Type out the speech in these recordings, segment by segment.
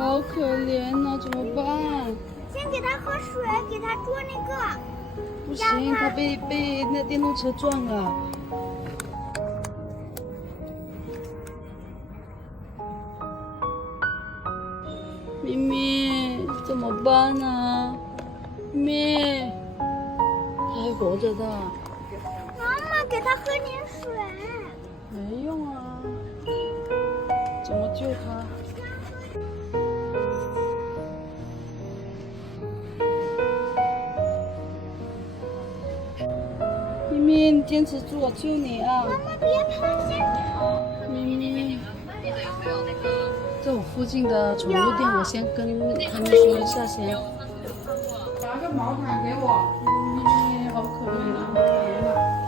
好可怜呐、怎么办？先给他喝水，给他捉那个。不行，他被那电动车撞了。咪咪，怎么办呢？咪咪，他还活着的。妈妈，给他喝点水。没用啊，怎么救他？咪咪，你坚持住，我救你啊！妈妈，别怕，先跑。咪咪，在我附近的宠物店，我先跟他们说一下先。拿个毛毯给我。咪咪，好可怜啊！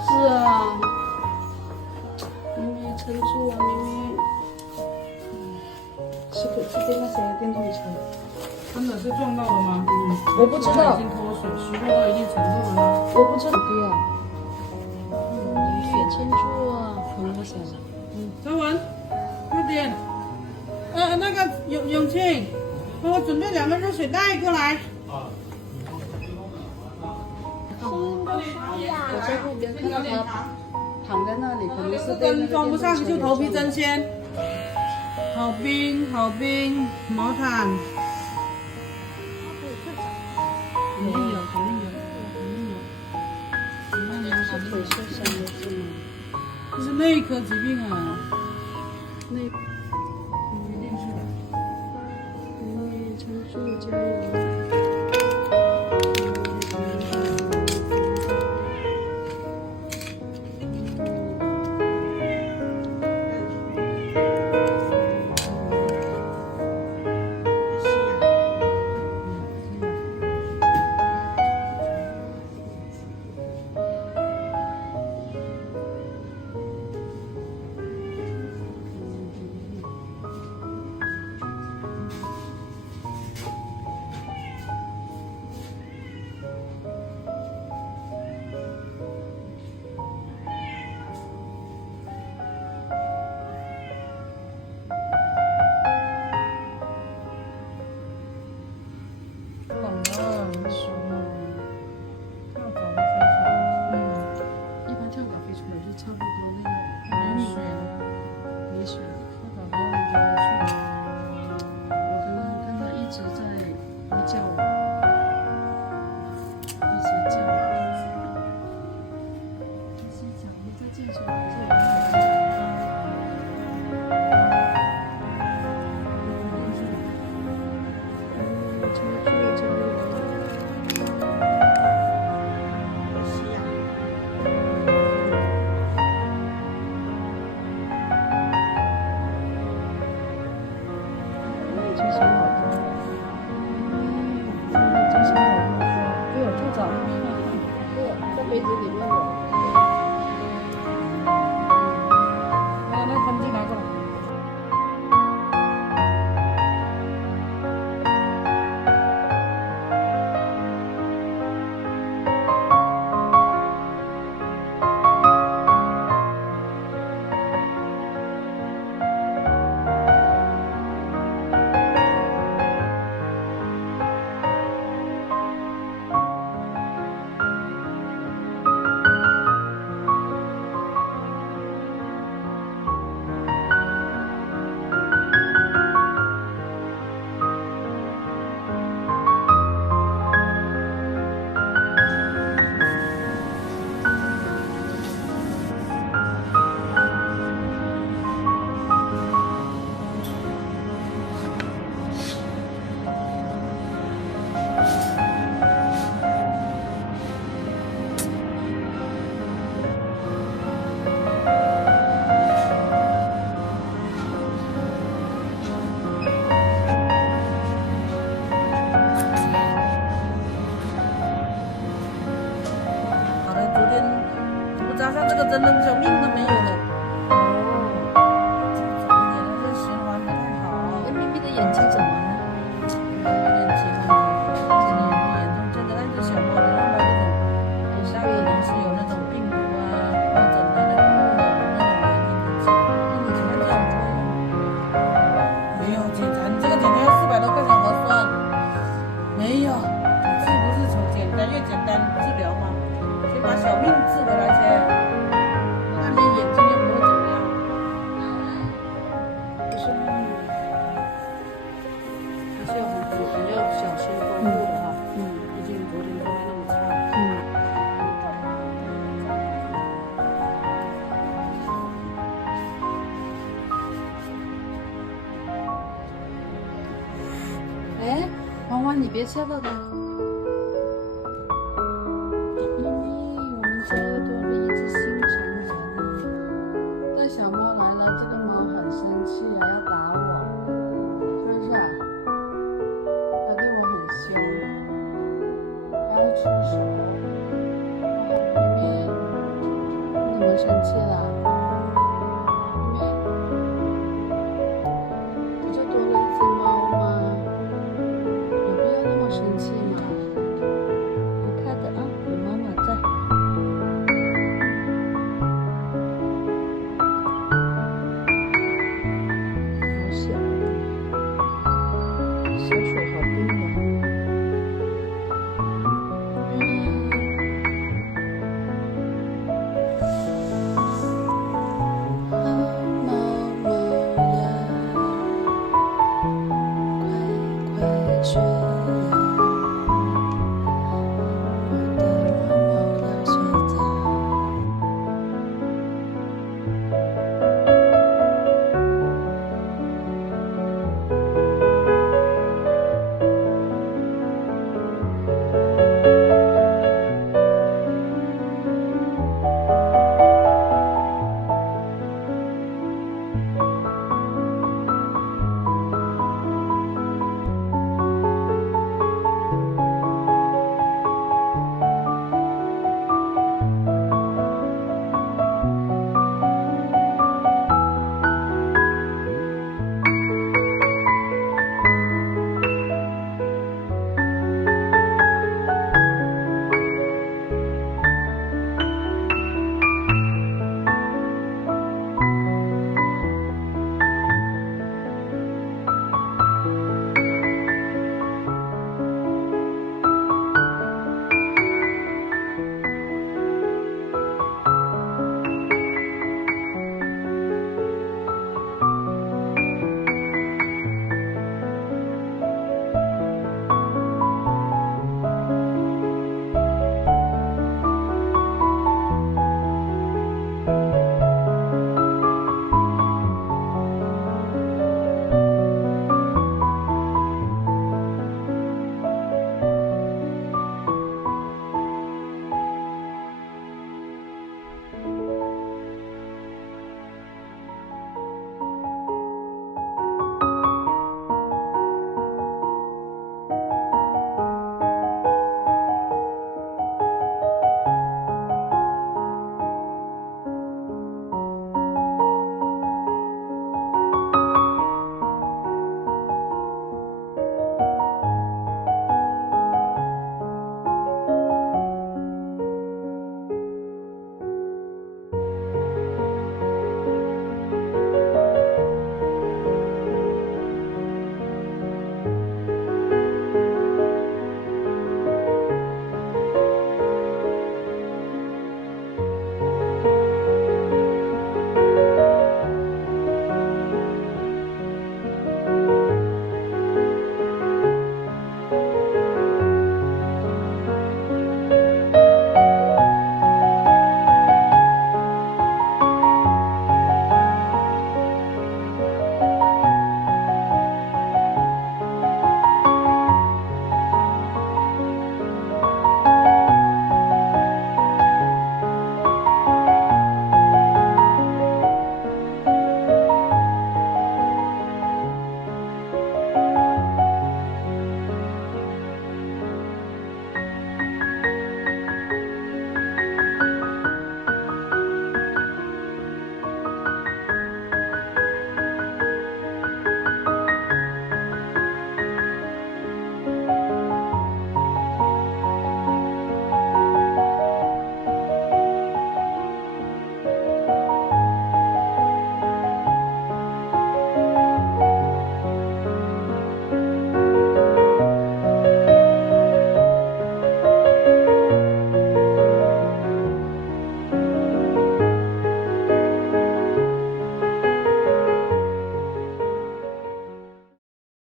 是啊，咪咪撑住啊，咪咪。是被那谁电动车？真的是撞到了吗？我不知道已经脱水，虚弱到一定程度了吗？我不知道。对啊，咪咪撑住啊，很危险的。张文，快点！那个永庆，帮我准备2个热水袋过来。我在路边看到他躺在那里，可能是被那个装不上就头皮针针。先。好冰，好冰，毛毯。肯定有，肯定有，肯定有。妈妈是腿受伤了是吗？这是内科疾病啊。那一定是的。咪撑住，加油！一般跳蚤飞出来就差不多那个没血。我看他一直在呼叫我，一直叫，我再进去，已经想好了，已经想好了，对，我兔枣，在杯子里面有。那他们就拿过来。加上这个针的小命都没有了。早一点，这循环不太好。咪咪的眼睛怎么了？有点疾病，这里很严重。这个那只小猫得了这种，底下可能是有那种病毒啊、疱疹啊、那个那种原因引起的。那你检查这种不会有？没有检查，你这个检查要400多欢欢，你别吓到他。咪咪，我们家又多了一只新成员了。带小猫来了，这个猫很生气啊，要打我，是不是啊？它对我很凶，还要出手。咪咪，你怎么生气了？咪咪，不就多了一只猫吗？有必要那么生气吗？不怕的啊，有妈妈在。好小，小手